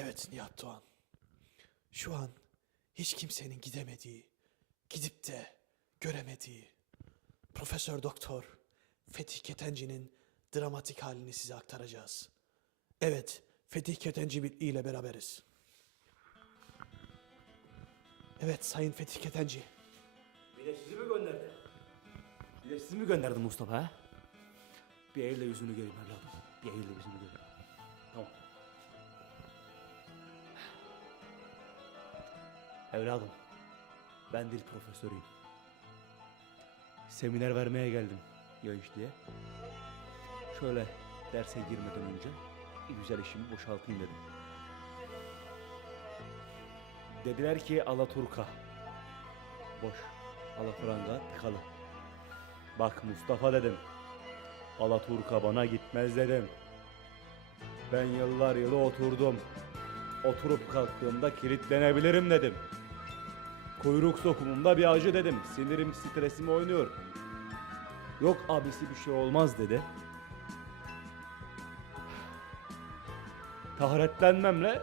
Evet Nihat Doğan. Şu an hiç kimsenin gidemediği, gidip de göremediği Profesör Doktor Fetih Ketenci'nin dramatik halini size aktaracağız. Evet, Fetih Ketenci Birliği ile beraberiz. Evet Sayın Fetih Ketenci. Bir de sizi mi gönderdi? Bir de sizi mi gönderdi Mustafa ha? Bir elle yüzünü göreyim evladım. Bir elle yüzünü göreyim. Evladım, ben dil profesörüyüm. Seminer vermeye geldim gençliğe. Şöyle derse girmeden önce güzel işimi boşaltayım dedim. Dediler ki Alaturka. Boş. Alafranga tıkalı. Bak Mustafa dedim. Alaturka bana gitmez dedim. Ben yıllar yılı oturdum. Oturup kalktığımda kilitlenebilirim dedim. Kuyruk sokumumda bir acı dedim. Sinirim stresimi oynuyor. Yok abisi bir şey olmaz dedi. Taharetlenmemle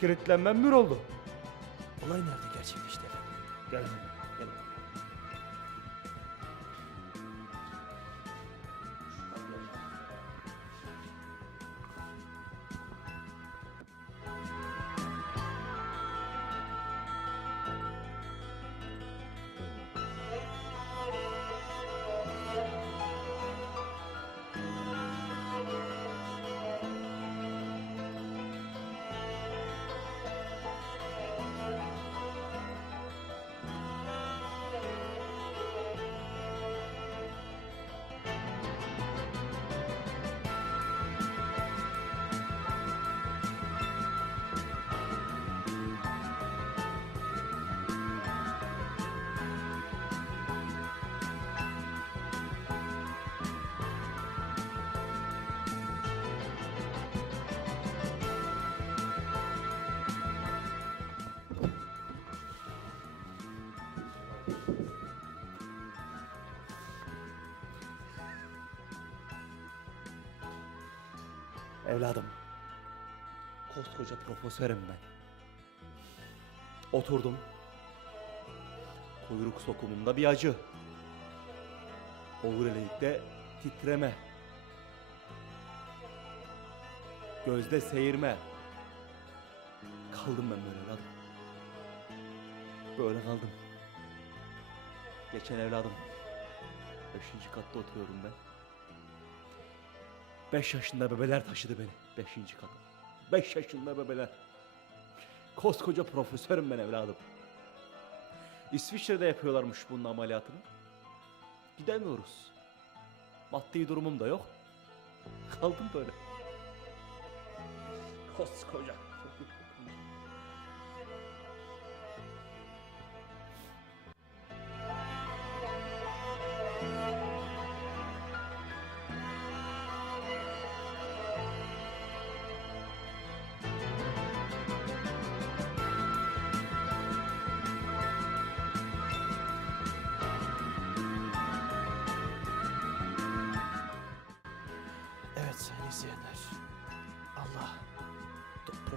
kilitlenmem bir oldu. Olay nerede gerçekleşti efendim? Gel. Gel. Evladım. Koskoca profesörüm ben. Oturdum. Kuyruk sokumumda bir acı. Omurilikte titreme. Gözde seyirme. Kaldım ben böyle evladım. Böyle kaldım. Geçen evladım. Beşinci katta oturuyorum ben. Beş yaşında bebeler taşıdı beni. Beşinci kata. Beş yaşında bebeler. Koskoca profesörüm ben evladım. İsviçre'de yapıyorlarmış bunun ameliyatını. Gidemiyoruz. Maddi durumum da yok. Kaldım böyle. Koskoca.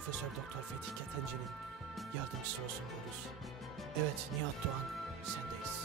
Profesör Doktor Fethi Ketenci'nin yardımcısı olsun diyoruz. Evet Nihat Doğan sendeyiz.